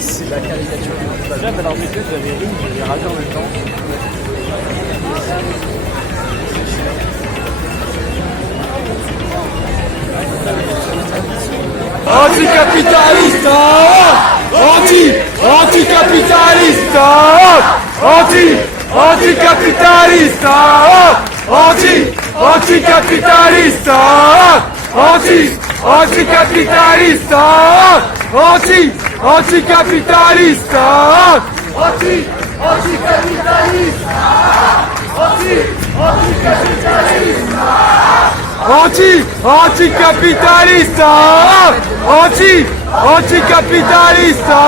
C'est la caricature du Punjab, alors peut-être j'avais ri, je l'ai raté en même temps. Anticapitaliste, anticapitaliste, anticapitaliste, anticapitaliste, anticapitaliste, anticapitaliste, anticapitaliste, anticapitaliste, anticapitaliste,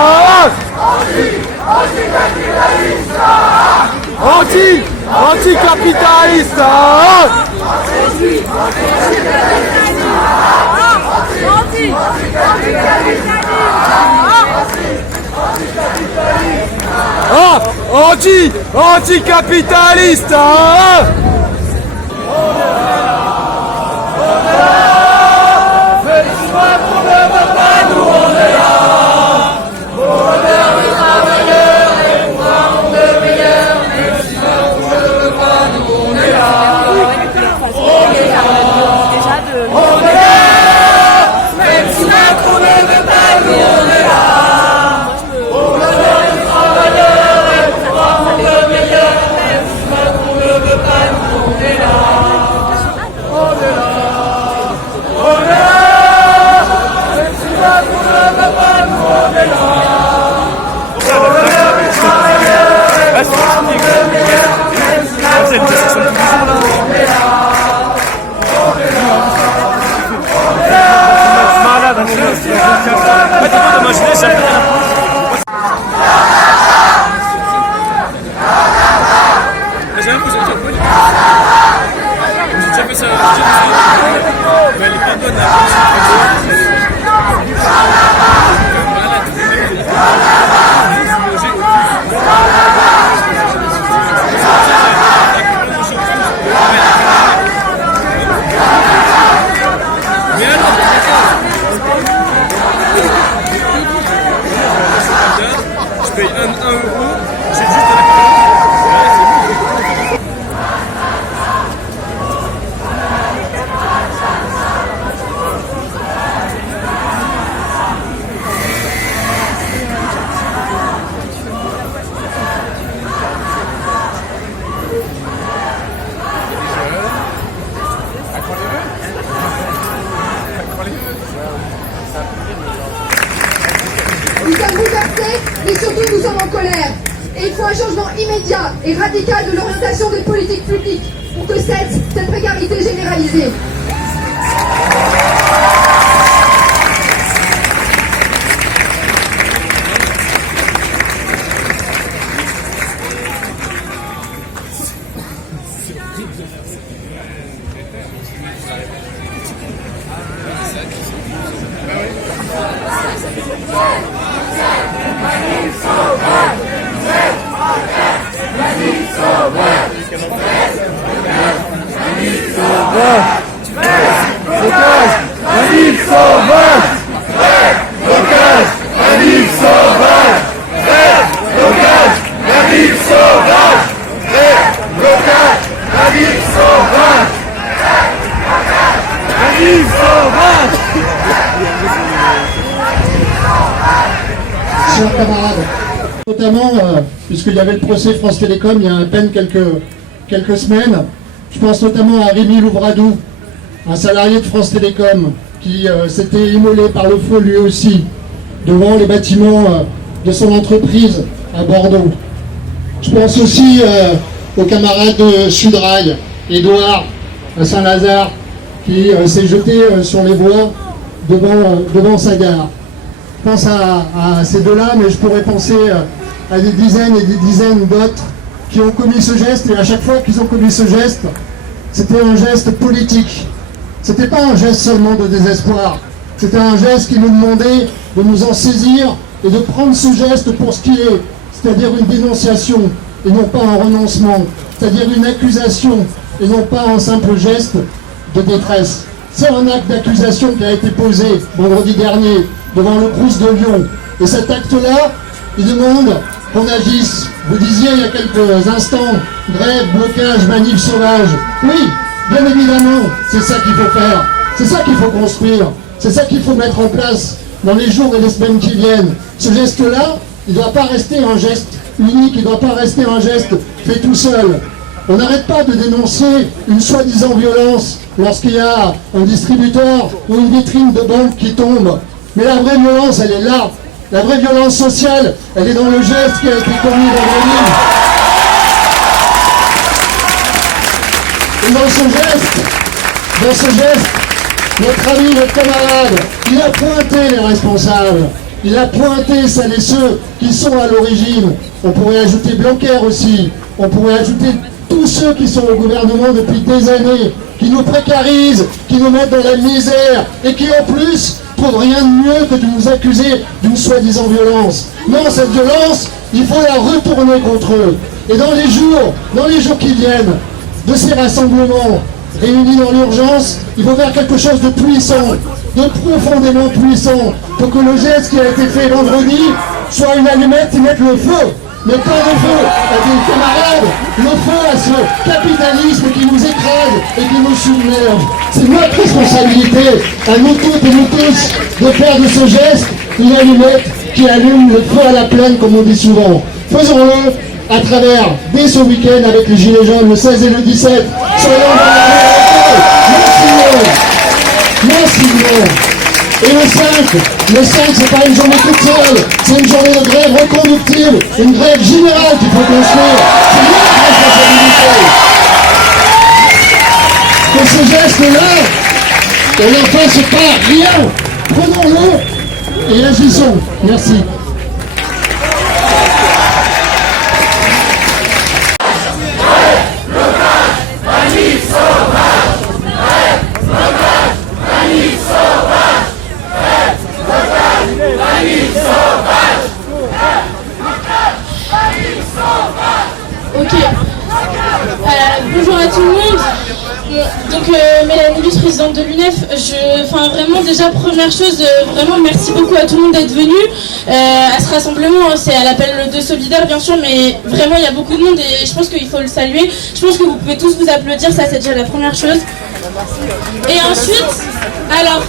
anticapitaliste. Je paye 1 euro, j'ai juste de la carte. Nous sommes bouleversés, mais surtout nous sommes en colère. Et il faut un changement immédiat et radical de l'orientation des politiques publiques pour que cette précarité généralisée. Chers camarades, notamment, puisqu'il y avait le procès France Télécom il y a à peine quelques semaines, je pense notamment à Rémi Louvradou, un salarié de France Télécom, qui s'était immolé par le feu lui aussi, devant les bâtiments de son entreprise à Bordeaux. Je pense aussi au camarade de Sudrail, Édouard, à Saint-Lazare, qui s'est jeté sur les voies devant sa gare. Je pense à ces deux-là, mais je pourrais penser à des dizaines et des dizaines d'autres qui ont commis ce geste, et à chaque fois qu'ils ont commis ce geste, c'était un geste politique. C'était pas un geste seulement de désespoir, c'était un geste qui nous demandait de nous en saisir et de prendre ce geste pour ce qu'il est, c'est-à-dire une dénonciation et non pas un renoncement, c'est-à-dire une accusation et non pas un simple geste de détresse. C'est un acte d'accusation qui a été posé vendredi dernier devant le Crous de Lyon. Et cet acte-là, il demande qu'on agisse. Vous disiez il y a quelques instants, grève, blocage, manif sauvage. Oui, bien évidemment, c'est ça qu'il faut faire. C'est ça qu'il faut construire. C'est ça qu'il faut mettre en place dans les jours et les semaines qui viennent. Ce geste-là, il ne doit pas rester un geste unique, il ne doit pas rester un geste fait tout seul. On n'arrête pas de dénoncer une soi-disant violence lorsqu'il y a un distributeur ou une vitrine de banque qui tombe. Mais la vraie violence, elle est là. La vraie violence sociale, elle est dans le geste qui a été commis vendredi. Et dans ce geste, notre ami, notre camarade, il a pointé les responsables. Il a pointé celles et ceux qui sont à l'origine. On pourrait ajouter Blanquer aussi. On pourrait ajouter tous ceux qui sont au gouvernement depuis des années, qui nous précarisent, qui nous mettent dans la misère et qui en plus trouvent rien de mieux que de nous accuser d'une soi-disant violence. Non, cette violence, il faut la retourner contre eux. Et dans les jours qui viennent, de ces rassemblements réunis dans l'urgence, il faut faire quelque chose de puissant, de profondément puissant, pour que le geste qui a été fait vendredi soit une allumette qui mette le feu. Mais pas le feu à des camarades, le feu à ce capitalisme qui nous écrase et qui nous submerge. C'est notre responsabilité, à nous toutes et nous tous, de faire de ce geste une allumette qui allume le feu à la plaine, comme on dit souvent. Faisons-le à travers, dès ce week-end, avec les Gilets jaunes, le 16 et le 17. Soyons dans la rue. Massivement. Et le 5, c'est pas une journée toute seule, c'est une journée de grève reconductible, une grève générale qu'il faut construire. C'est notre responsabilité. Que ce geste-là, on n'en fasse pas rien. Prenons-le et agissons. Merci. Bonjour à tout le monde. Donc Mélanie Luce, présidente de l'UNEF, vraiment déjà première chose, vraiment merci beaucoup à tout le monde d'être venu à ce rassemblement. C'est à l'appel de Solidaires bien sûr, mais vraiment il y a beaucoup de monde et je pense qu'il faut le saluer. Je pense que vous pouvez tous vous applaudir, ça c'est déjà la première chose. Et ensuite, alors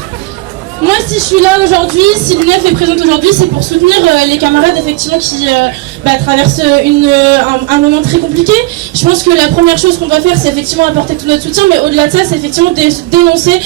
moi si je suis là aujourd'hui, si l'UNEF est présente aujourd'hui, c'est pour soutenir les camarades effectivement qui traversent un moment très compliqué. Je pense que la première chose qu'on doit faire, c'est effectivement apporter tout notre soutien, mais au-delà de ça, c'est effectivement dénoncer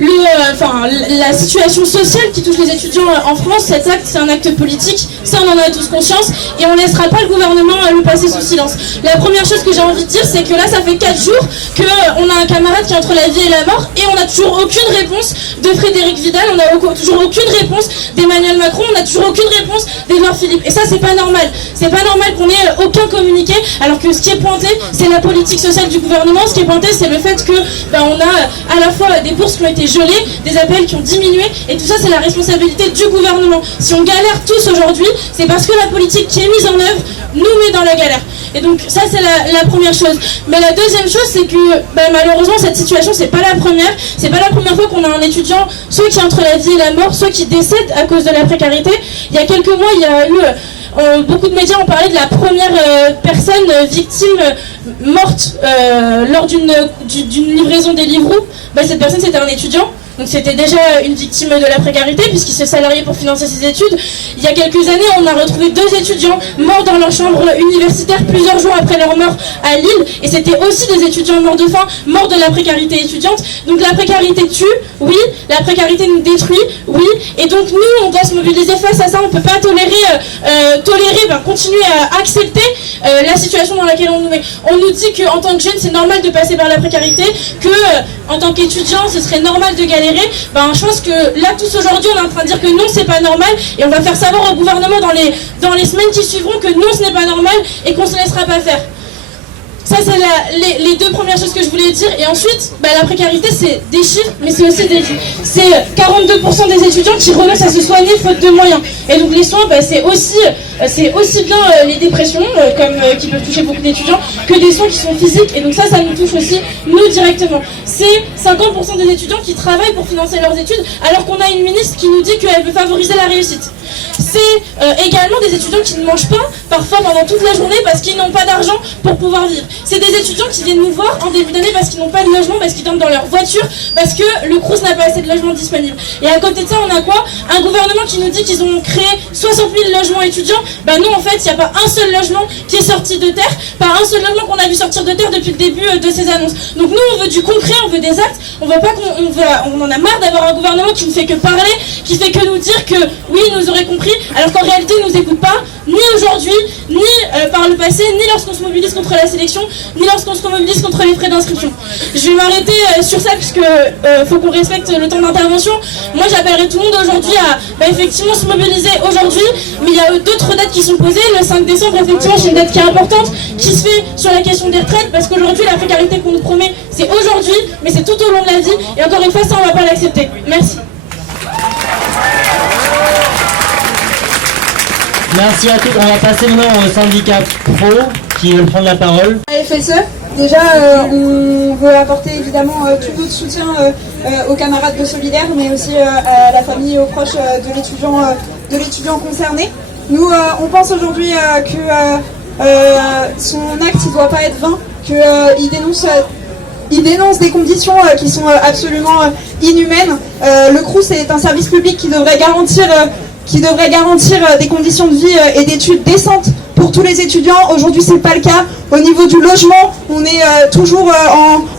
la situation sociale qui touche les étudiants en France. Cet acte, c'est un acte politique, ça on en a tous conscience, et on ne laissera pas le gouvernement le passer sous silence. La première chose que j'ai envie de dire, c'est que là, ça fait 4 jours qu'on a un camarade qui est entre la vie et la mort, et on n'a toujours aucune réponse de Frédéric Vidal, on n'a toujours aucune réponse d'Emmanuel Macron, on n'a toujours aucune réponse d'Édouard Philippe. Et ça, c'est pas normal. C'est pas normal qu'on ait aucun communiqué, alors que ce qui est pointé, c'est la politique sociale du gouvernement. Ce qui est pointé, c'est le fait que on a à la fois des bourses qui ont été gelées, des appels qui ont diminué, et tout ça c'est la responsabilité du gouvernement. Si on galère tous aujourd'hui, c'est parce que la politique qui est mise en œuvre nous met dans la galère. Et donc ça c'est la première chose. Mais la deuxième chose, c'est que malheureusement cette situation c'est pas la première fois qu'on a un étudiant soit qui est entre la vie et la mort, soit qui décède à cause de la précarité. Il y a quelques mois, il y a eu beaucoup de médias ont parlé de la première personne victime morte lors d'une livraison des Deliveroo. Cette personne c'était un étudiant donc c'était déjà une victime de la précarité puisqu'il se salariait pour financer ses études. Il y a quelques années, on a retrouvé 2 étudiants morts dans leur chambre universitaire plusieurs jours après leur mort à Lille, et c'était aussi des étudiants morts de faim, morts de la précarité étudiante. Donc la précarité tue, oui, la précarité nous détruit, oui, et donc nous, on doit se mobiliser face à ça. On ne peut pas tolérer, continuer à accepter la situation dans laquelle on nous met. On nous dit qu'en tant que jeune, c'est normal de passer par la précarité, que en tant qu'étudiant, ce serait normal de galérer. Je pense que là, tous aujourd'hui, on est en train de dire que non, c'est pas normal, et on va faire savoir au gouvernement dans les semaines qui suivront que non, ce n'est pas normal et qu'on ne se laissera pas faire. Ça, c'est les 2 premières choses que je voulais dire. Et ensuite, la précarité, c'est des chiffres, mais c'est aussi c'est 42% des étudiants qui renoncent à se soigner faute de moyens. Et donc les soins, c'est aussi bien les dépressions, qui peuvent toucher beaucoup d'étudiants, que des soins qui sont physiques. Et donc ça nous touche aussi, nous, directement. C'est 50% des étudiants qui travaillent pour financer leurs études, alors qu'on a une ministre qui nous dit qu'elle veut favoriser la réussite. C'est également des étudiants qui ne mangent pas, parfois pendant toute la journée, parce qu'ils n'ont pas d'argent pour pouvoir vivre. C'est des étudiants qui viennent nous voir en début d'année parce qu'ils n'ont pas de logement, parce qu'ils dorment dans leur voiture, parce que le Crous n'a pas assez de logements disponibles. Et à côté de ça, on a quoi? Un gouvernement qui nous dit qu'ils ont créé 60 000 logements étudiants. Non, en fait, il n'y a pas un seul logement qui est sorti de terre, pas un seul logement qu'on a vu sortir de terre depuis le début de ces annonces. Donc nous, on veut du concret, on veut des actes. On en a marre d'avoir un gouvernement qui ne fait que parler, qui fait que nous dire que oui, il nous aurait compris, alors qu'en réalité, il ne nous écoute pas, ni aujourd'hui, ni par le passé, ni lorsqu'on se mobilise contre la sélection, ni lorsqu'on se mobilise contre les frais d'inscription. Je vais m'arrêter sur ça puisque faut qu'on respecte le temps d'intervention. Moi, j'appellerai tout le monde aujourd'hui à effectivement se mobiliser aujourd'hui, mais il y a d'autres dates qui sont posées. Le 5 décembre, effectivement, c'est une date qui est importante, qui se fait sur la question des retraites, parce qu'aujourd'hui, la précarité qu'on nous promet, c'est aujourd'hui, mais c'est tout au long de la vie, et encore une fois, ça, on ne va pas l'accepter. Merci. Merci à tous. On va passer maintenant au syndicat pro qui veut prendre la parole. FSE, déjà on veut apporter évidemment tout notre soutien aux camarades de Solidaire, mais aussi à la famille et aux proches de l'étudiant concerné. Nous on pense aujourd'hui que son acte ne doit pas être vain, qu'il dénonce des conditions qui sont absolument inhumaines. Le Crous est un service public qui devrait garantir des conditions de vie et d'études décentes pour tous les étudiants. Aujourd'hui, c'est pas le cas. Au niveau du logement, on est toujours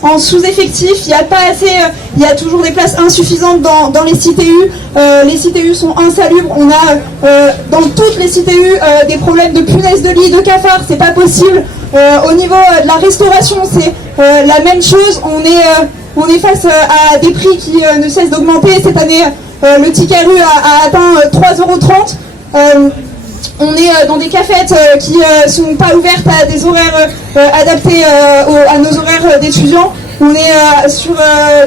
en sous-effectif. Il y a toujours des places insuffisantes dans les CTU. Les CTU sont insalubres. On a dans toutes les CTU des problèmes de punaises de lit, de cafards. C'est pas possible. Au niveau de la restauration, c'est la même chose. On est face à des prix qui ne cessent d'augmenter. Cette année, le ticket rue a atteint 3,30 €. On est dans des cafettes qui sont pas ouvertes à des horaires adaptés à nos horaires d'étudiants. On est sur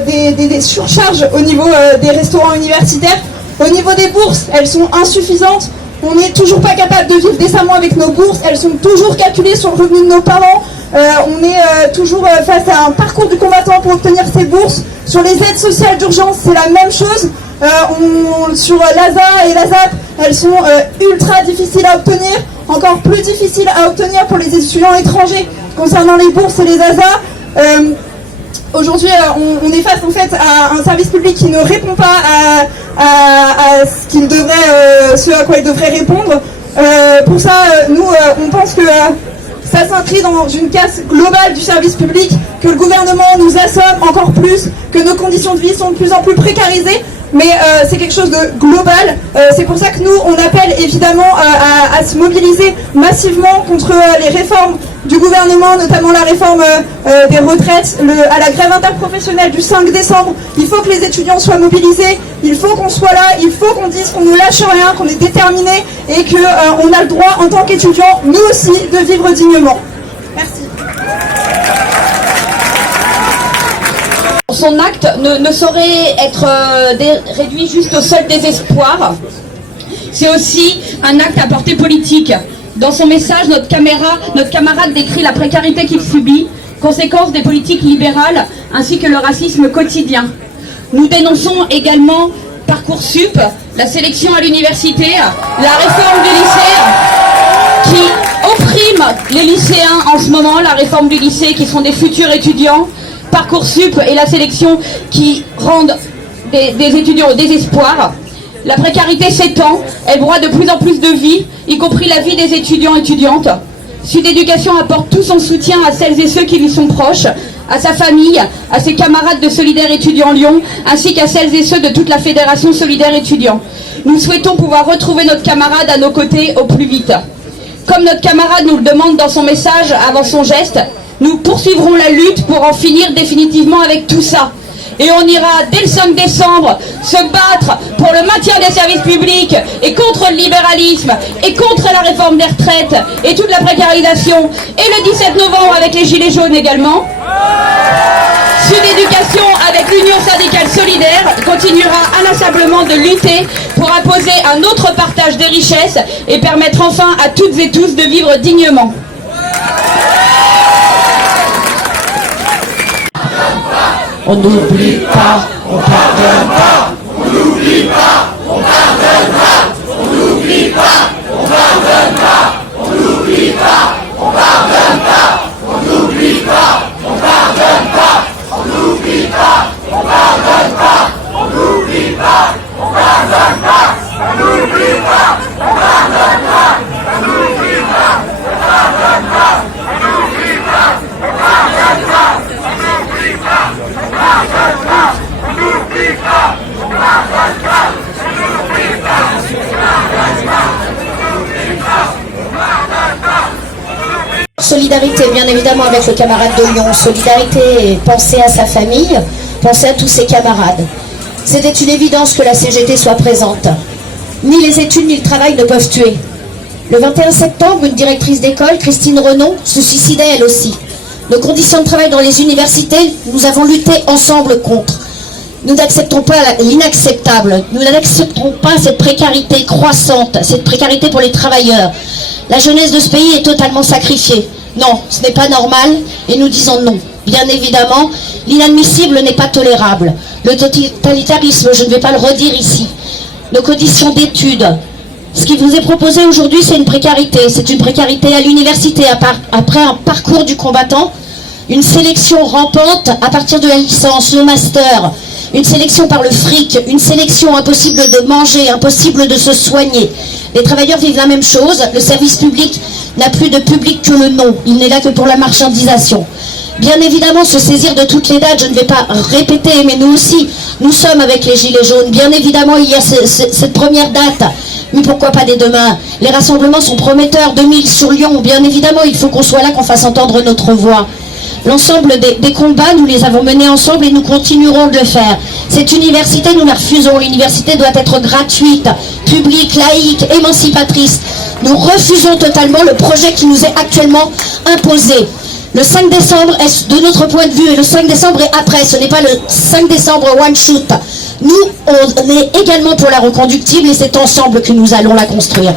des surcharges au niveau des restaurants universitaires. Au niveau des bourses, elles sont insuffisantes. On n'est toujours pas capable de vivre décemment avec nos bourses. Elles sont toujours calculées sur le revenu de nos parents. On est toujours face à un parcours du combattant pour obtenir ces bourses. Sur les aides sociales d'urgence, c'est la même chose. Sur l'ASA et l'ASAP, elles sont ultra difficiles à obtenir, encore plus difficiles à obtenir pour les étudiants étrangers. Concernant les bourses et les ASA, aujourd'hui, on est face en fait à un service public qui ne répond pas à ce à quoi il devrait répondre. Pour ça, nous, on pense que ça s'inscrit dans une casse globale du service public, que le gouvernement nous assomme encore plus, que nos conditions de vie sont de plus en plus précarisées. Mais c'est quelque chose de global. C'est pour ça que nous, on appelle évidemment à se mobiliser massivement contre les réformes du gouvernement, notamment la réforme des retraites, à la grève interprofessionnelle du 5 décembre. Il faut que les étudiants soient mobilisés, il faut qu'on soit là, il faut qu'on dise qu'on ne lâche rien, qu'on est déterminés et qu'on a le droit en tant qu'étudiants, nous aussi, de vivre dignement. Merci. Son acte ne saurait être réduit juste au seul désespoir. C'est aussi un acte à portée politique. Dans son message, notre camarade décrit la précarité qu'il subit, conséquence des politiques libérales, ainsi que le racisme quotidien. Nous dénonçons également Parcoursup, la sélection à l'université, la réforme du lycée qui opprime les lycéens en ce moment, la réforme du lycée qui sont des futurs étudiants, Parcoursup et la sélection qui rendent des étudiants au désespoir. La précarité s'étend, elle broie de plus en plus de vies, y compris la vie des étudiants et étudiantes. Sud Éducation apporte tout son soutien à celles et ceux qui lui sont proches, à sa famille, à ses camarades de Solidaires Étudiants Lyon, ainsi qu'à celles et ceux de toute la Fédération Solidaire Étudiants. Nous souhaitons pouvoir retrouver notre camarade à nos côtés au plus vite. Comme notre camarade nous le demande dans son message avant son geste, nous poursuivrons la lutte pour en finir définitivement avec tout ça. Et on ira dès le 5 décembre se battre pour le maintien des services publics et contre le libéralisme et contre la réforme des retraites et toute la précarisation. Et le 17 novembre avec les Gilets jaunes également. Sud Éducation avec l'Union syndicale solidaire continuera inlassablement de lutter pour imposer un autre partage des richesses et permettre enfin à toutes et tous de vivre dignement. On n'oublie pas, on pardonne pas. On n'oublie pas, on pardonne pas. On n'oublie pas, on pardonne pas. On n'oublie pas, on pardonne pas. On n'oublie pas, on pardonne pas. On n'oublie pas, on pardonne pas. On n'oublie pas, on pardonne pas. On n'oublie pas, on pardonne pas. On n'oublie pas, on pardonne pas. On n'oublie pas, on pardonne pas. On n'oublie pas, on pardonne pas. On n'oublie pas, on pardonne pas. On n'oublie pas, on pardonne pas. On n'oublie pas, on pardonne pas. Solidarité, bien évidemment, avec le camarade de Lyon. Solidarité, penser à sa famille, penser à tous ses camarades. C'était une évidence que la CGT soit présente. Ni les études ni le travail ne peuvent tuer. Le 21 septembre, une directrice d'école, Christine Renon, se suicidait elle aussi. Nos conditions de travail dans les universités, nous avons lutté ensemble contre. Nous n'acceptons pas l'inacceptable. Nous n'accepterons pas cette précarité croissante, cette précarité pour les travailleurs. La jeunesse de ce pays est totalement sacrifiée. Non, ce n'est pas normal et nous disons non. Bien évidemment, l'inadmissible n'est pas tolérable. Le totalitarisme, je ne vais pas le redire ici. Nos conditions d'études. Ce qui vous est proposé aujourd'hui, c'est une précarité. C'est une précarité à l'université, après un parcours du combattant, une sélection rampante à partir de la licence, le master, une sélection par le fric, une sélection impossible de manger, impossible de se soigner. Les travailleurs vivent la même chose. Le service public n'a plus de public que le nom. Il n'est là que pour la marchandisation. Bien évidemment, se saisir de toutes les dates, je ne vais pas répéter, mais nous aussi, nous sommes avec les Gilets jaunes. Bien évidemment, il y a cette première date, mais pourquoi pas dès demain? Les rassemblements sont prometteurs, 2000 sur Lyon. Bien évidemment, il faut qu'on soit là, qu'on fasse entendre notre voix. L'ensemble des combats, nous les avons menés ensemble et nous continuerons de le faire. Cette université, nous la refusons. L'université doit être gratuite, publique, laïque, émancipatrice. Nous refusons totalement le projet qui nous est actuellement imposé. Le 5 décembre est de notre point de vue, et le 5 décembre est après, ce n'est pas le 5 décembre one shoot. Nous, on est également pour la reconductible et c'est ensemble que nous allons la construire.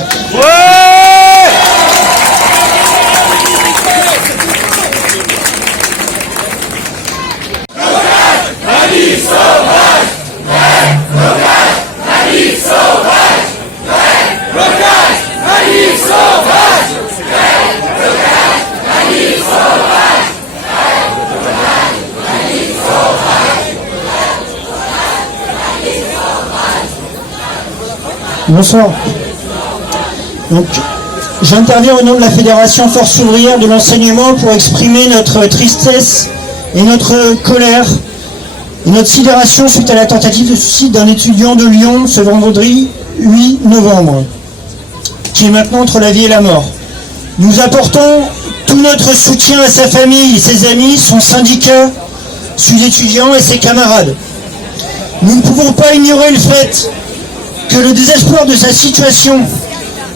Bonsoir. Donc, j'interviens au nom de la Fédération Force ouvrière de l'enseignement pour exprimer notre tristesse et notre colère et notre sidération suite à la tentative de suicide d'un étudiant de Lyon ce vendredi 8 novembre, qui est maintenant entre la vie et la mort. Nous apportons tout notre soutien à sa famille, ses amis, son syndicat, Sud étudiants et ses camarades. Nous ne pouvons pas ignorer le fait que le désespoir de sa situation,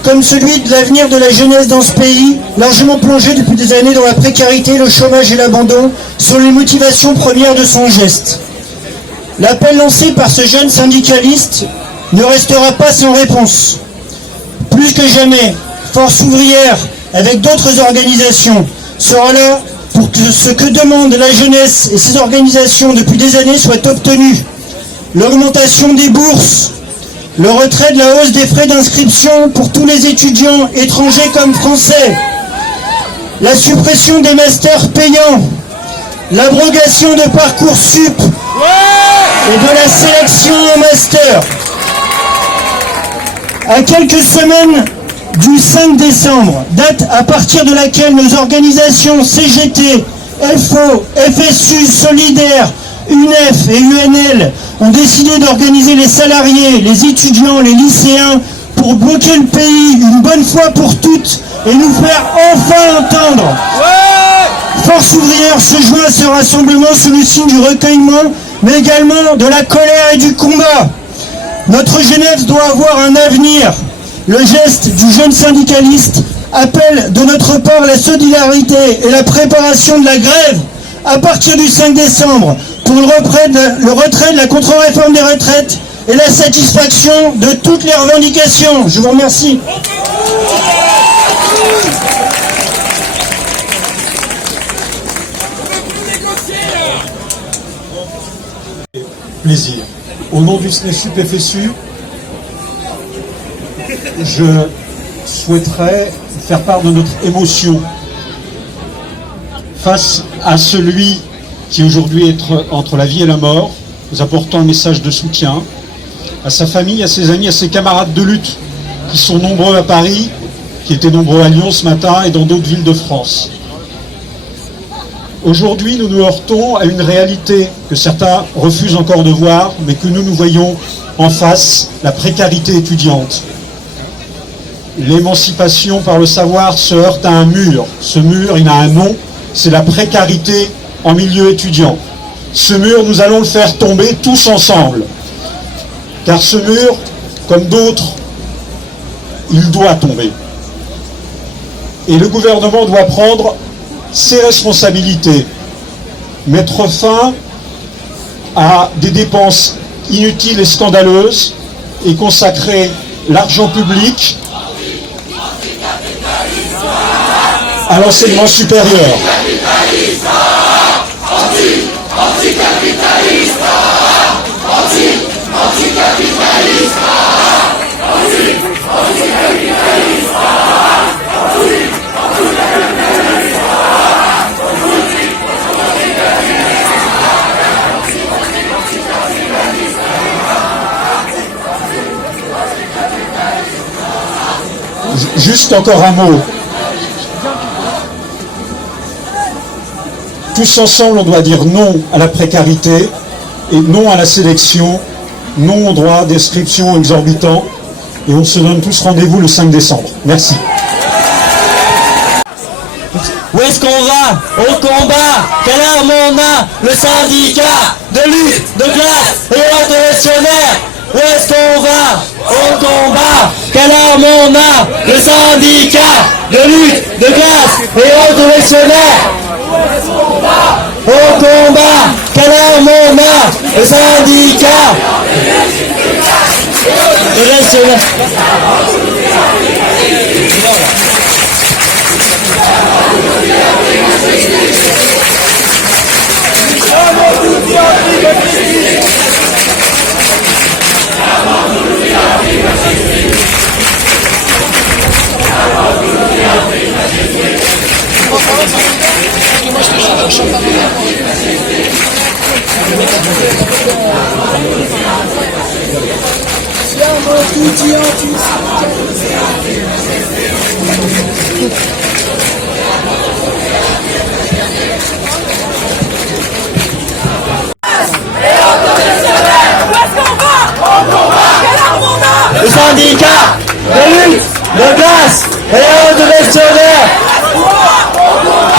comme celui de l'avenir de la jeunesse dans ce pays, largement plongé depuis des années dans la précarité, le chômage et l'abandon, sont les motivations premières de son geste. L'appel lancé par ce jeune syndicaliste ne restera pas sans réponse. Plus que jamais, Force ouvrière, avec d'autres organisations, sera là pour que ce que demande la jeunesse et ses organisations depuis des années soit obtenu. L'augmentation des bourses, le retrait de la hausse des frais d'inscription pour tous les étudiants étrangers comme français, la suppression des masters payants, l'abrogation de Parcoursup et de la sélection au master. À quelques semaines du 5 décembre, date à partir de laquelle nos organisations CGT, FO, FSU, Solidaire, UNEF et UNL ont décidé d'organiser les salariés, les étudiants, les lycéens pour bloquer le pays une bonne fois pour toutes et nous faire enfin entendre. Force ouvrière se joint à ce rassemblement sous le signe du recueillement, mais également de la colère et du combat. Notre jeunesse doit avoir un avenir. Le geste du jeune syndicaliste appelle de notre part la solidarité et la préparation de la grève à partir du 5 décembre pour le retrait de la contre-réforme des retraites et la satisfaction de toutes les revendications. Je vous remercie. Plaisir. Au nom du SNESUP FSU, je souhaiterais faire part de notre émotion face à celui qui aujourd'hui est entre la vie et la mort, nous apportons un message de soutien à sa famille, à ses amis, à ses camarades de lutte qui sont nombreux à Paris, qui étaient nombreux à Lyon ce matin et dans d'autres villes de France. Aujourd'hui, nous nous heurtons à une réalité que certains refusent encore de voir, mais que nous voyons en face, la précarité étudiante. L'émancipation par le savoir se heurte à un mur. Ce mur, il a un nom, c'est la précarité en milieu étudiant. Ce mur, nous allons le faire tomber tous ensemble. Car ce mur, comme d'autres, il doit tomber. Et le gouvernement doit prendre ses responsabilités, mettre fin à des dépenses inutiles et scandaleuses et consacrer l'argent public à l'enseignement supérieur. Juste encore un mot. Tous ensemble, on doit dire non à la précarité et non à la sélection, non au droit d'inscription exorbitant. Et on se donne tous rendez-vous le 5 décembre. Merci. Où est-ce qu'on va? Au combat. Quelle arme on a? Le syndicat de lutte, de classe et révolutionnaire. Où est-ce qu'on va? Au combat. Quelle arme on a? Le syndicat de lutte, de classe et révolutionnaire. Au combat. Quelle arme on a? Le syndicat de révolutionnaire. Le syndicat de lutte, de classe et révolutionnaire. Le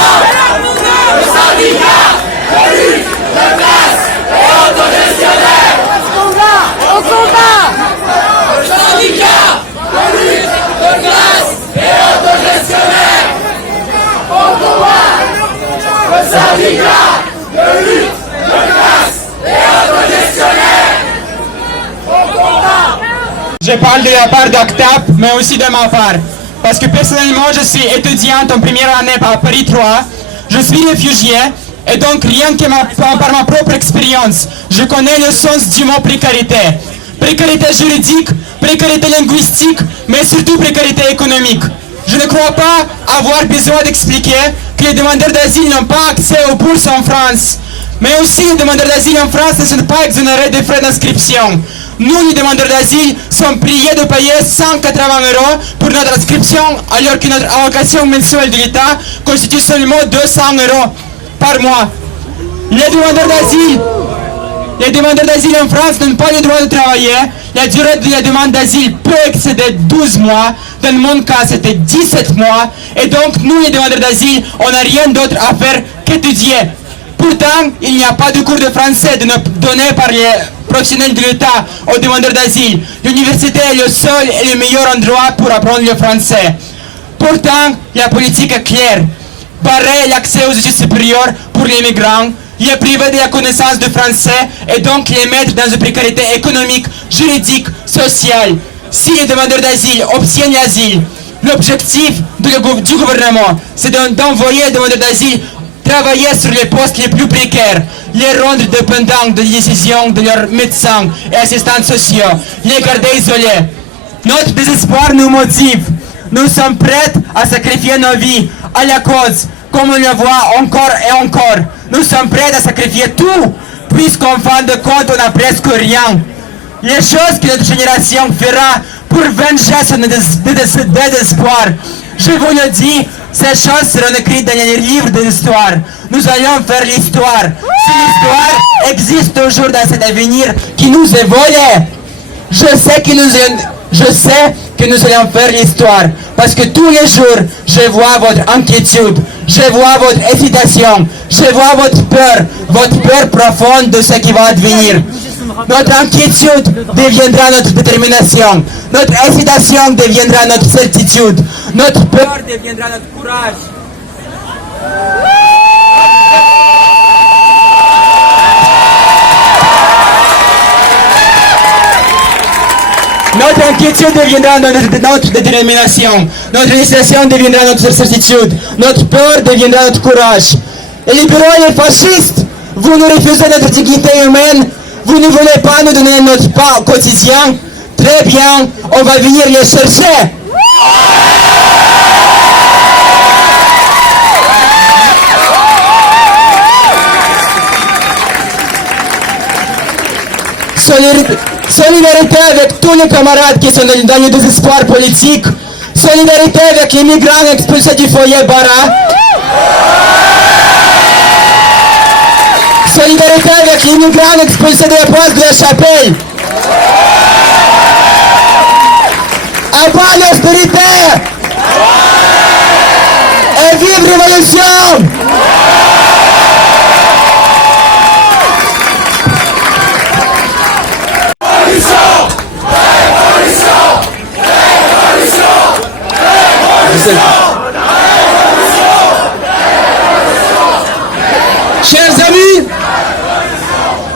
syndicat de lutte, de classe et révolutionnaire. Au combat. Le syndicat de lutte, de classe et révolutionnaire. Au combat. Le syndicat de lutte, de classe et révolutionnaire. Au combat. Je parle de la part d'Octap, mais aussi de ma part. Parce que personnellement, je suis étudiante en première année à Paris 3. Je suis réfugié, et donc rien que par ma propre expérience, je connais le sens du mot précarité. Précarité juridique, précarité linguistique, mais surtout précarité économique. Je ne crois pas avoir besoin d'expliquer que les demandeurs d'asile n'ont pas accès aux bourses en France. Mais aussi, les demandeurs d'asile en France ne sont pas exonérés des frais d'inscription. Nous, les demandeurs d'asile, sommes priés de payer 180 € pour notre inscription, alors que notre allocation mensuelle de l'État constitue seulement 200 € par mois. Les demandeurs d'asile en France n'ont pas le droit de travailler. La durée de la demande d'asile peut excéder 12 mois. Dans mon cas, c'était 17 mois. Et donc, nous, les demandeurs d'asile, on n'a rien d'autre à faire qu'étudier. Pourtant, il n'y a pas de cours de français donné par les professionnels de l'État aux demandeurs d'asile. L'université est le seul et le meilleur endroit pour apprendre le français. Pourtant, la politique est claire. Barrer l'accès aux études supérieures pour les migrants, les priver de la connaissance du français et donc les mettre dans une précarité économique, juridique, sociale. Si les demandeurs d'asile obtiennent l'asile, l'objectif du gouvernement, c'est d'envoyer les demandeurs d'asile travailler sur les postes les plus précaires, les rendre dépendants des décisions de leurs médecins et assistants sociaux, les garder isolés. Notre désespoir nous motive. Nous sommes prêts à sacrifier nos vies à la cause, comme on le voit encore et encore. Nous sommes prêts à sacrifier tout, puisqu'en fin de compte, on n'a presque rien. Les choses que notre génération fera pour venger son désespoir, je vous le dis, ces choses seront écrites dans les livres de l'histoire. Nous allons faire l'histoire. Si l'histoire existe toujours dans cet avenir qui nous est volé, je sais que nous allons faire l'histoire. Parce que tous les jours, je vois votre inquiétude, je vois votre hésitation, je vois votre peur profonde de ce qui va advenir. Notre inquiétude deviendra notre détermination. Notre hésitation deviendra notre certitude. Notre peur deviendra notre courage. Notre inquiétude deviendra notre détermination. Notre hésitation deviendra notre certitude. Notre peur deviendra notre courage. Et les libéraux et les fascistes, vous nous refusez notre dignité humaine. Vous ne voulez pas nous donner notre pain au quotidien? Très bien, on va venir les chercher. Solidarité avec tous les camarades qui sont dans le désespoir politique. Solidarité avec les migrants expulsés du foyer Bara. Solidarité avec les migrants expulsés de la place de la Chapelle. À bas l'austérité. Et vive révolution. Chers amis,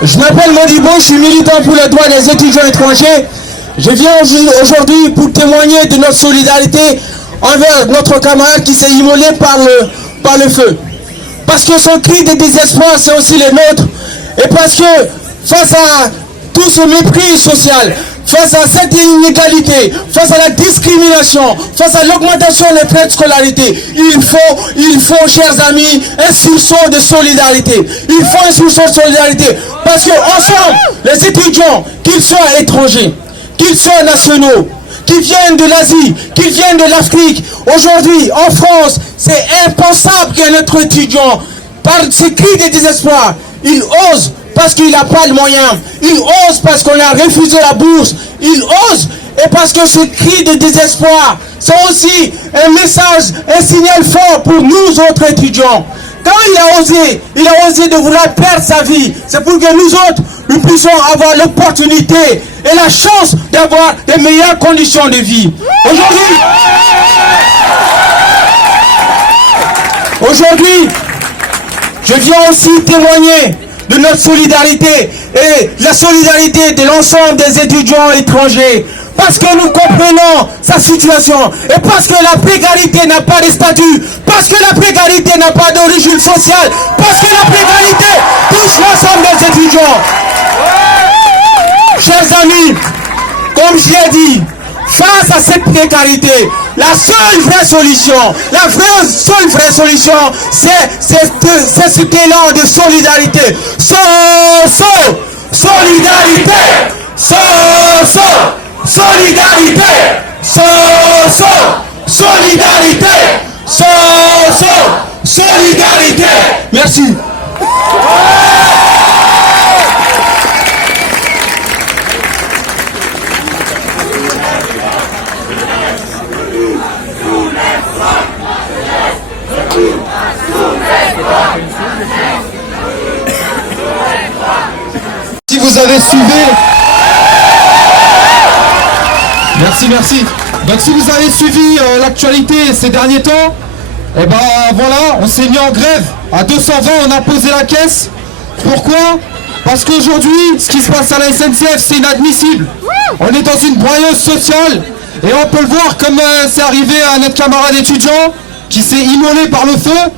je m'appelle Modibo, je suis militant pour les droits des étudiants étrangers. Je viens aujourd'hui pour témoigner de notre solidarité envers notre camarade qui s'est immolé par le feu. Parce que son cri de désespoir, c'est aussi le nôtre. Et parce que face à tout ce mépris social, face à cette inégalité, face à la discrimination, face à l'augmentation des frais de scolarité, il faut, chers amis, un sursaut de solidarité. Il faut un sursaut de solidarité. Parce que ensemble, les étudiants, qu'ils soient étrangers, qu'ils soient nationaux, qu'ils viennent de l'Asie, qu'ils viennent de l'Afrique, aujourd'hui, en France, c'est impensable qu'un autre étudiant, par ce cri de désespoir, il ose parce qu'il n'a pas le moyen, il ose parce qu'on a refusé la bourse, il ose, et parce que ce cri de désespoir, c'est aussi un message, un signal fort pour nous autres étudiants. Quand il a osé de vouloir perdre sa vie, c'est pour que nous autres, nous puissions avoir l'opportunité et la chance d'avoir des meilleures conditions de vie. Aujourd'hui, je viens aussi témoigner de notre solidarité et la solidarité de l'ensemble des étudiants étrangers. Parce que nous comprenons sa situation et parce que la précarité n'a pas de statut, parce que la précarité n'a pas d'origine sociale, parce que la précarité touche l'ensemble des étudiants. Chers amis, comme je l'ai dit, face à cette précarité, la seule vraie solution, seule vraie solution, c'est cet élan de solidarité. Solidarité, solidarité, solidarité. Merci. Si vous avez suivi... Merci. Donc si vous avez suivi l'actualité ces derniers temps, et ben voilà, on s'est mis en grève. À 220, on a posé la caisse. Pourquoi? Parce qu'aujourd'hui, ce qui se passe à la SNCF, c'est inadmissible. On est dans une broyeuse sociale. Et on peut le voir comme c'est arrivé à notre camarade étudiant qui s'est immolé par le feu.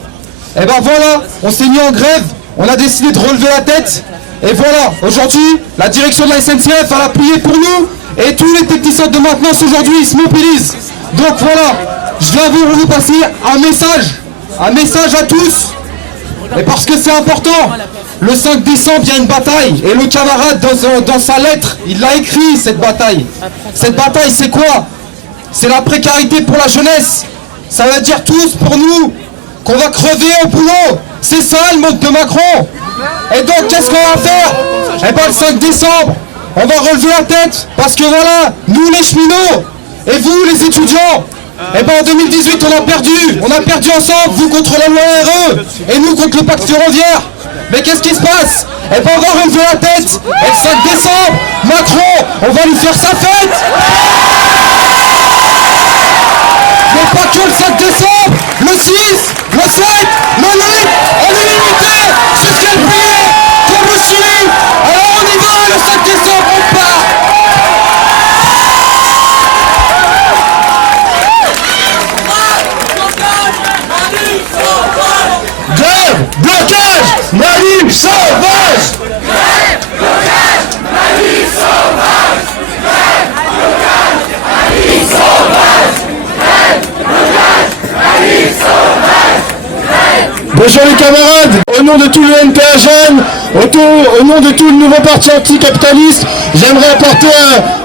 Et ben voilà, on s'est mis en grève. On a décidé de relever la tête. Et voilà, aujourd'hui, la direction de la SNCF a plié pour nous. Et tous les techniciens de maintenance aujourd'hui, ils se mobilisent. Donc voilà, je viens vous passer un message à tous. Et parce que c'est important, le 5 décembre, il y a une bataille. Et le camarade, dans sa lettre, il l'a écrit, cette bataille. Cette bataille, c'est quoi? C'est la précarité pour la jeunesse. Ça veut dire tous, pour nous, qu'on va crever au boulot. C'est ça le mot de Macron. Et donc, qu'est-ce qu'on va faire? Eh bien, le 5 décembre, on va relever la tête. Parce que voilà, nous les cheminots, et vous les étudiants, eh bien en 2018 on a perdu ensemble, vous contre la loi RE, et nous contre le pacte ferroviaire. Mais qu'est-ce qui se passe? Eh bien on va relever la tête, et le 5 décembre, Macron, on va lui faire sa fête. Mais pas que le 5 décembre, le 6, le 7, le 8, on est limité jusqu'à le payer comme le Chili. Alors on y va, le 5 décembre, on part. Grève, blocage, manif sauvage. Grève, blocage, manif sauvage. Grève, blocage, manif sauvage. Grève, blocage, manif sauvage. Bonjour les camarades, au nom de tout le NPA-Jeunes, au nom de tout le nouveau parti anticapitaliste, j'aimerais apporter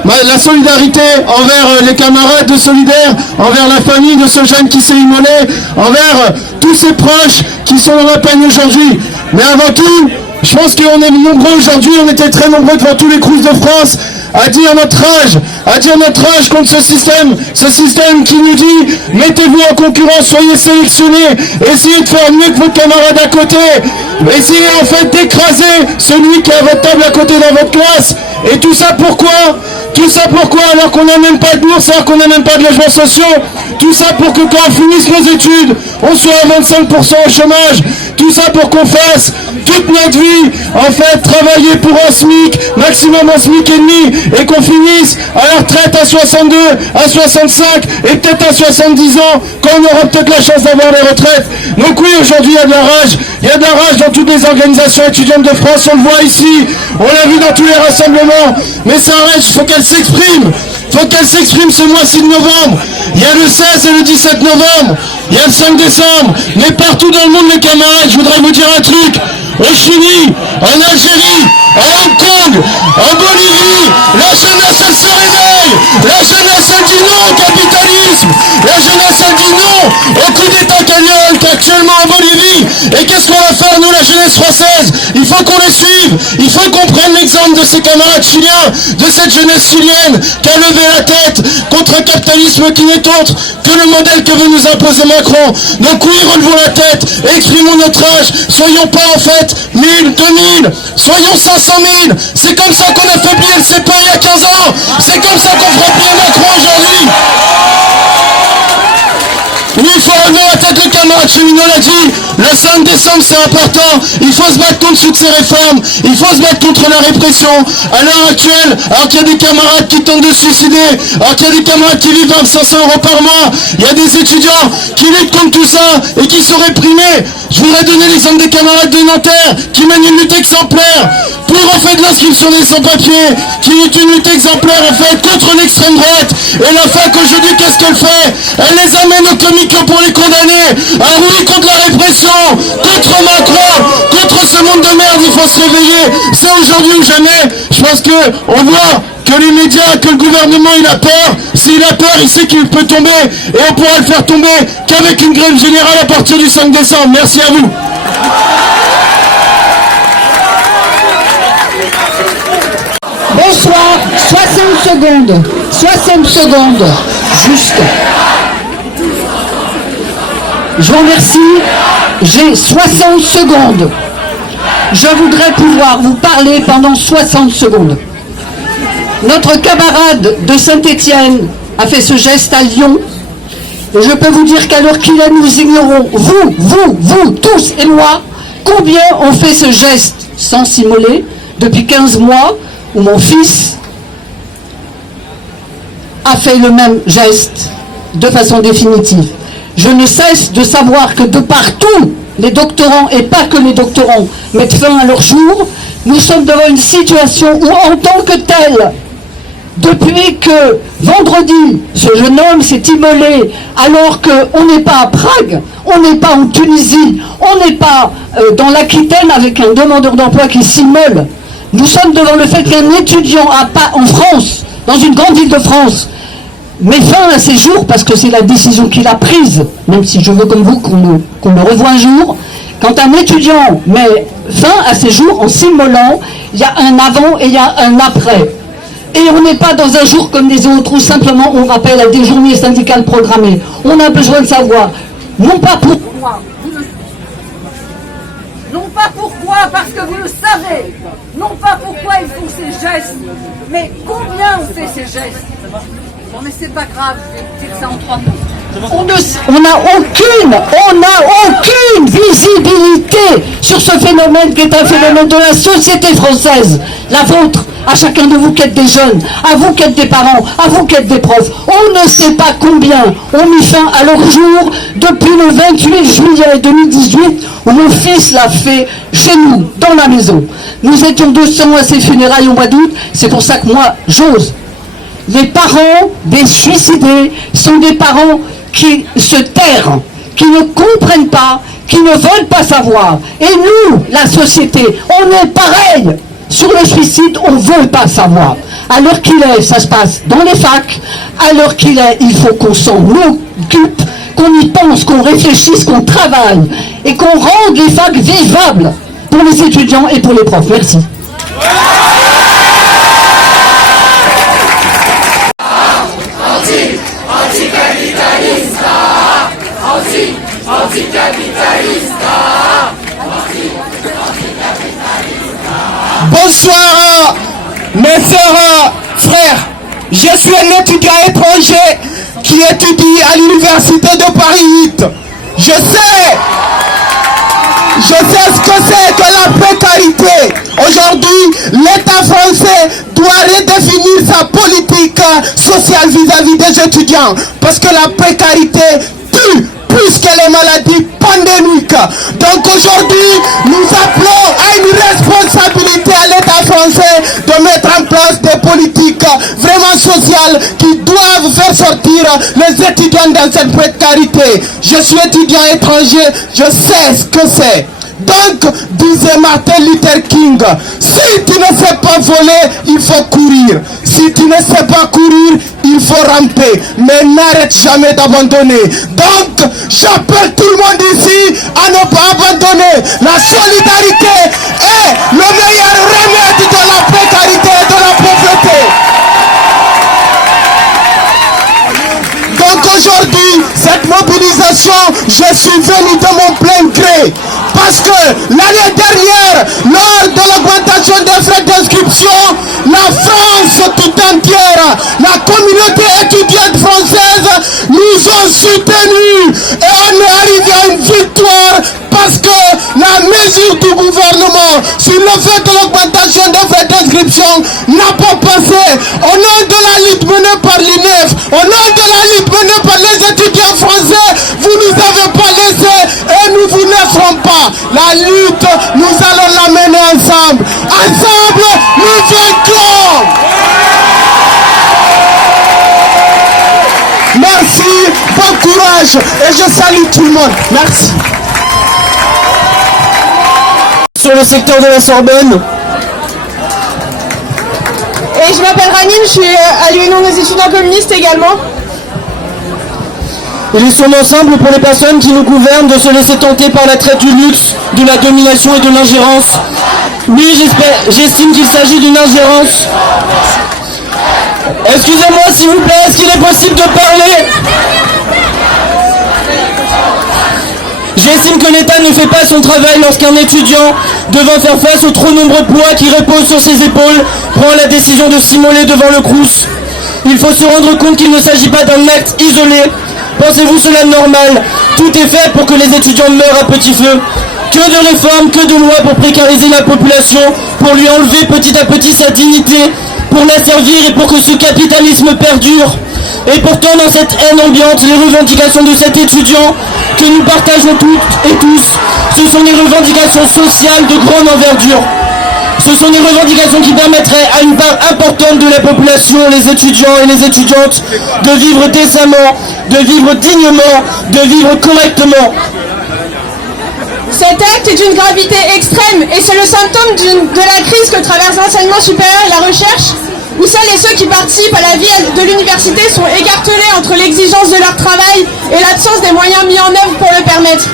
la solidarité envers les camarades de Solidaire, envers la famille de ce jeune qui s'est immolé, envers tous ses proches qui sont dans la peine aujourd'hui. Mais avant tout, je pense qu'on est nombreux aujourd'hui, on était très nombreux devant tous les crous de France, à dire notre rage contre ce système qui nous dit mettez-vous en concurrence, soyez sélectionnés, essayez de faire mieux que votre camarade à côté, essayez en fait d'écraser celui qui est à votre table à côté dans votre classe. Et tout ça pourquoi alors qu'on n'a même pas de bourse, alors qu'on n'a même pas de logements sociaux. Tout ça pour que quand on finisse nos études, on soit à 25% au chômage. Tout ça pour qu'on fasse toute notre vie, en fait, travailler pour un SMIC, maximum un SMIC et demi, et qu'on finisse à la retraite à 62, à 65, et peut-être à 70 ans, quand on aura peut-être la chance d'avoir les retraites. Donc oui, aujourd'hui, il y a de la rage dans toutes les organisations étudiantes de France, on le voit ici, on l'a vu dans tous les rassemblements, mais ça rage, il faut qu'elle s'exprime. Ce mois-ci de novembre. Il y a le 16 et le 17 novembre. Il y a le 5 décembre. Mais partout dans le monde, les camarades, je voudrais vous dire un truc. Au Chili, en Algérie, à Hong Kong, en Bolivie, la jeunesse, elle se réveille. La jeunesse, elle dit non au capitalisme. La jeunesse, elle dit non au coup d'état qu'il y a actuellement en Bolivie. Et qu'est-ce qu'on va faire, nous, la jeunesse française? Il faut qu'on les suive. Il faut qu'on prenne l'exemple de ces camarades chiliens, de cette jeunesse chilienne qui a levé la tête contre un capitalisme qui n'est autre que le modèle que veut nous imposer Macron. Donc oui, relevons la tête, exprimons notre rage, soyons pas en fait 1000, 2000, soyons 500 000. C'est comme ça qu'on a fait plier le CEPA il y a 15 ans. C'est comme ça qu'on fera plier Macron aujourd'hui. Oui, il faut relever la tête, les camarades cheminots l'a dit. Le 5 décembre, c'est important. Il faut se battre contre toutes ces réformes. Il faut se battre contre la répression. À l'heure actuelle, alors qu'il y a des camarades qui tentent de se suicider, alors qu'il y a des camarades qui vivent avec 500 € par mois, il y a des étudiants qui luttent contre tout ça et qui sont réprimés. Je voudrais donner l'exemple des camarades de Nanterre qui mènent une lutte exemplaire pour en fait l'inscription des sans-papiers, qui est une lutte exemplaire en fait contre l'extrême droite. Et la fac aujourd'hui, qu'est-ce qu'elle fait? Elle les amène au comico pour les condamner. Ah oui, contre la répression, contre Macron, contre ce monde de merde, il faut se réveiller. C'est aujourd'hui ou jamais. Je pense que on voit que les médias, que le gouvernement, il a peur. S'il a peur, il sait qu'il peut tomber. Et on pourra le faire tomber qu'avec une grève générale à partir du 5 décembre. Merci à vous. Bonsoir, 60 secondes. 60 secondes. Juste. Je vous remercie. J'ai 60 secondes. Je voudrais pouvoir vous parler pendant 60 secondes. Notre camarade de Saint-Étienne a fait ce geste à Lyon. Et je peux vous dire qu'à l'heure qu'il est, nous ignorons, vous, tous et moi, combien on fait ce geste sans s'immoler depuis 15 mois où mon fils a fait le même geste de façon définitive. Je ne cesse de savoir que de partout, les doctorants, et pas que les doctorants, mettent fin à leur jour. Nous sommes devant une situation où, en tant que tel, depuis que vendredi, ce jeune homme s'est immolé, alors qu'on n'est pas à Prague, on n'est pas en Tunisie, on n'est pas dans l'Aquitaine avec un demandeur d'emploi qui s'immole. Nous sommes devant le fait qu'un étudiant en France, dans une grande ville de France, met fin à ses jours, parce que c'est la décision qu'il a prise, même si je veux comme vous qu'on le revoie un jour. Quand un étudiant met fin à ses jours en s'immolant, il y a un avant et il y a un après. Et on n'est pas dans un jour comme les autres où simplement on rappelle à des journées syndicales programmées. On a besoin de savoir, non pas pourquoi, non pas pourquoi, parce que vous le savez, non pas pourquoi ils font ces gestes, mais combien on fait ces gestes. Bon, mais c'est pas grave, je vais dire ça en 3 mots. On n'a aucune visibilité sur ce phénomène qui est un phénomène de la société française, la vôtre, à chacun de vous qui êtes des jeunes, à vous qui êtes des parents, à vous qui êtes des profs. On ne sait pas combien ont mis fin à leur jour depuis le 28 juillet 2018 où mon fils l'a fait chez nous, dans la maison. Nous étions 200 à ses funérailles au mois d'août, c'est pour ça que moi, j'ose. Les parents des suicidés sont des parents qui se terrent, qui ne comprennent pas, qui ne veulent pas savoir. Et nous, la société, on est pareil. Sur le suicide, on ne veut pas savoir. À l'heure qu'il est, ça se passe dans les facs. À l'heure qu'il est, il faut qu'on s'en occupe, qu'on y pense, qu'on réfléchisse, qu'on travaille et qu'on rende les facs vivables pour les étudiants et pour les profs. Merci. Bonsoir mes sœurs, frères. Je suis un étudiant étranger qui étudie à l'université de Paris 8. Je sais ce que c'est que la précarité. Aujourd'hui, l'État français doit redéfinir sa politique sociale vis-à-vis des étudiants. Parce que la précarité tue plus que les maladies pandémiques. Donc aujourd'hui, nous appelons à une responsabilité à l'État français de mettre en place des politiques vraiment sociales qui doivent faire sortir les étudiants dans cette précarité. Je suis étudiant étranger, je sais ce que c'est. Donc, disait Martin Luther King, si tu ne sais pas voler, il faut courir. Si tu ne sais pas courir, il faut ramper. Mais n'arrête jamais d'abandonner. Donc, j'appelle tout le monde ici à ne pas abandonner. La solidarité est le meilleur remède de la précarité et de la pauvreté. Donc aujourd'hui, cette mobilisation, je suis venu de mon plein gré. Parce que l'année dernière, lors de l'augmentation des frais d'inscription, la France tout entière, la communauté étudiante française, nous ont soutenus et on est arrivé à une victoire parce que la mesure du gouvernement sur le fait de l'augmentation des frais d'inscription n'a pas passé. Au nom de la lutte menée par l'INEF, au nom de la lutte menée par les étudiants français, vous nous avez pas laissé et nous vous laisserons pas. La lutte, nous allons la mener ensemble. Ensemble, nous vaincrons. Merci, bon courage et je salue tout le monde. Merci. Sur le secteur de la Sorbonne. Et je m'appelle Ranine, je suis à l'Union des étudiants communistes également. Il est sûrement simple pour les personnes qui nous gouvernent de se laisser tenter par la traite du luxe, de la domination et de l'ingérence. Oui, j'estime qu'il s'agit d'une ingérence. Excusez-moi s'il vous plaît, est-ce qu'il est possible de parler? J'estime que l'État ne fait pas son travail lorsqu'un étudiant, devant faire face aux trop nombreux poids qui reposent sur ses épaules, prend la décision de s'immoler devant le Crous. Il faut se rendre compte qu'il ne s'agit pas d'un acte isolé. Pensez-vous cela normal? Tout est fait pour que les étudiants meurent à petit feu. Que de réformes, que de lois pour précariser la population, pour lui enlever petit à petit sa dignité, pour la servir et pour que ce capitalisme perdure. Et pourtant, dans cette haine ambiante, les revendications de cet étudiant, que nous partageons toutes et tous, ce sont des revendications sociales de grande envergure. Ce sont des revendications qui permettraient à une part importante de la population, les étudiants et les étudiantes, de vivre décemment, de vivre dignement, de vivre correctement. Cet acte est d'une gravité extrême et c'est le symptôme de la crise que traverse l'enseignement supérieur et la recherche, où celles et ceux qui participent à la vie de l'université sont écartelés entre l'exigence de leur travail et l'absence des moyens mis en œuvre pour le permettre.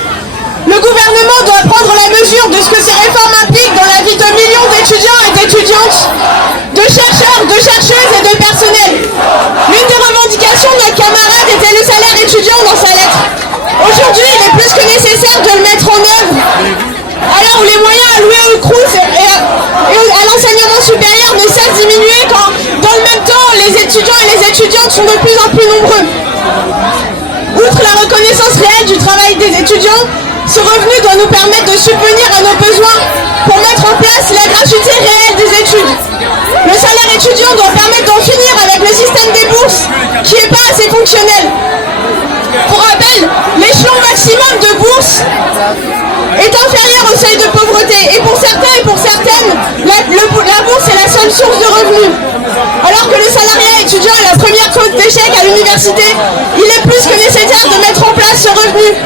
Le gouvernement doit prendre la mesure de ce que ces réformes impliquent dans la vie de millions d'étudiants et d'étudiantes, de chercheurs, de chercheuses et de personnel. L'une des revendications de notre camarade était le salaire étudiant dans sa lettre. Aujourd'hui, il est plus que nécessaire de le mettre en œuvre. À l'heure où les moyens alloués au Crous et à l'enseignement supérieur ne cessent de diminuer, quand dans le même temps, les étudiants et les étudiantes sont de plus en plus nombreux. Outre la reconnaissance réelle du travail des étudiants, ce revenu doit nous permettre de subvenir à nos besoins pour mettre en place la gratuité réelle des études. Le salaire étudiant doit permettre d'en finir avec le système des bourses qui n'est pas assez fonctionnel. Pour rappel, l'échelon maximum de bourse est inférieur au seuil de pauvreté et pour certains et pour certaines, la bourse est la seule source de revenus. Alors que le salariat étudiant est la première cause d'échec à l'université, il est plus que nécessaire de mettre en place ce revenu.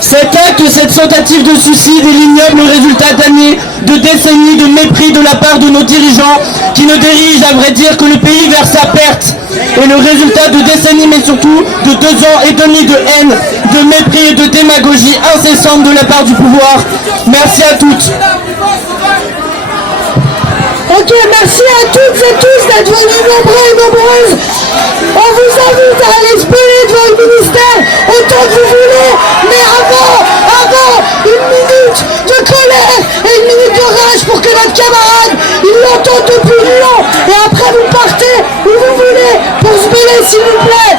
Cet acte, cette tentative de suicide est l'ignoble résultat d'années, de décennies de mépris de la part de nos dirigeants qui ne dirigent à vrai dire que le pays vers sa perte. Et le résultat de décennies mais surtout de 2 ans et demi de haine, de mépris et de démagogie incessante de la part du pouvoir. Merci à toutes. Ok, merci à toutes et tous d'être venus nombreux et nombreuses. On vous invite à aller se payer devant le ministère autant que vous voulez. Mais avant, 1 minute de colère et 1 minute de rage pour que notre camarade, il l'entende depuis Lyon. Et après vous partez où vous voulez pour se mêler s'il vous plaît.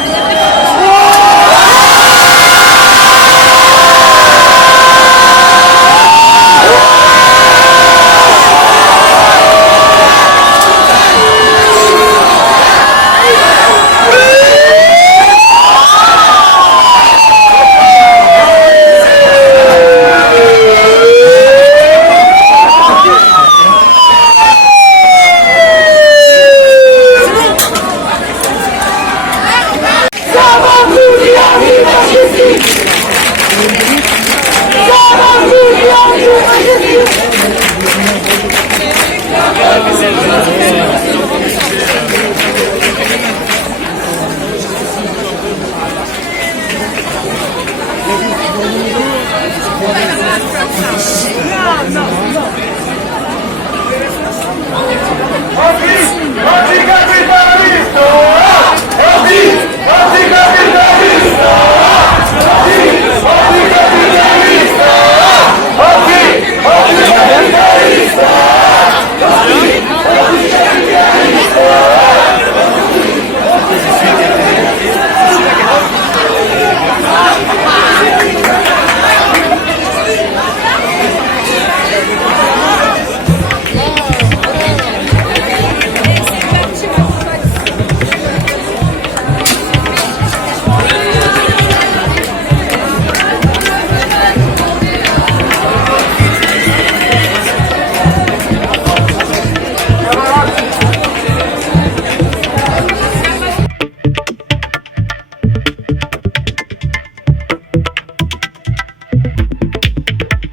Anticapitalista!